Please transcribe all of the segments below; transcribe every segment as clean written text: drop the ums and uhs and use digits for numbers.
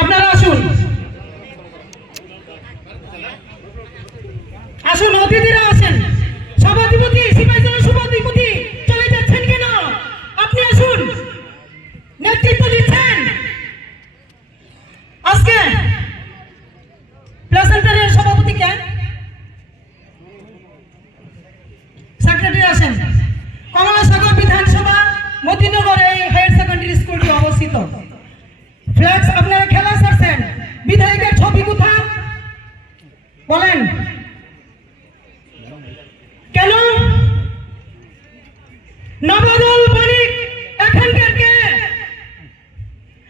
আপনারা আসুন আসুন, অতিথিরা আসেন। সভাধিপতি, সিপাহী জেলা সভাধিপতি চলে যাচ্ছেন কেন? আপনি আসুন, নেতৃত্ব দিচ্ছেন। আজকে প্লেসেন্টারের সভাপতি কে? সেক্রেটারি আসেন। কমলাসাগর বিধানসভা মতিনগর এই হায়ার সেকেন্ডারি স্কুলটি অবস্থিত। ফ্ল্যাক্স আপনারা খেলা ছাড়ছেন, বিধায়কের ছবি কোথায় বলেন? কেন নবদল বণিক এখানকার কে?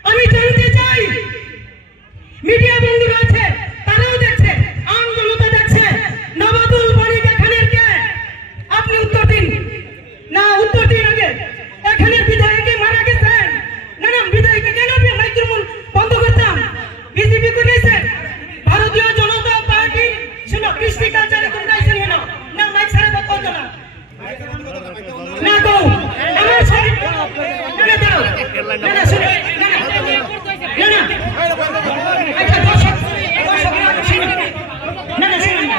আমি জানতে চাই। মিডিয়া বন্ধুরা আছে, তারাও দেখছে, আম জনতা দেখছে। নবদল বণিক এখানের কে? আপনি উত্তর দিন। না, উত্তর দিন আগে। এখানের বিধায়ক মারা গেছেন। না না, বিধায়ক কেন মাইক্রোফোন বন্ধ করতাম? বিজেপি করেছে, ভারতীয় জনতা পার্টি শুনো, কৃষ্টি কালচারে তোমরা আইছেন কেন? না, মাইক সারে কথা বলতো না। না গো, আমার সাথে না না দাও। না না শুনো, না না না না আচ্ছা দর্শক শুনো, না না শুনো না,